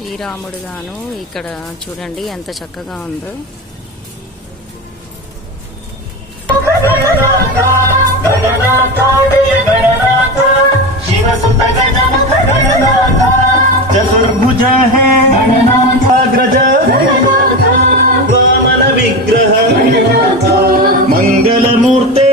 శ్రీరాముడు గాను ఇక్కడ చూడండి ఎంత చక్కగా ఉందో. చతుర్భుజ అగ్రజ వామన విగ్రహ మంగళమూర్తే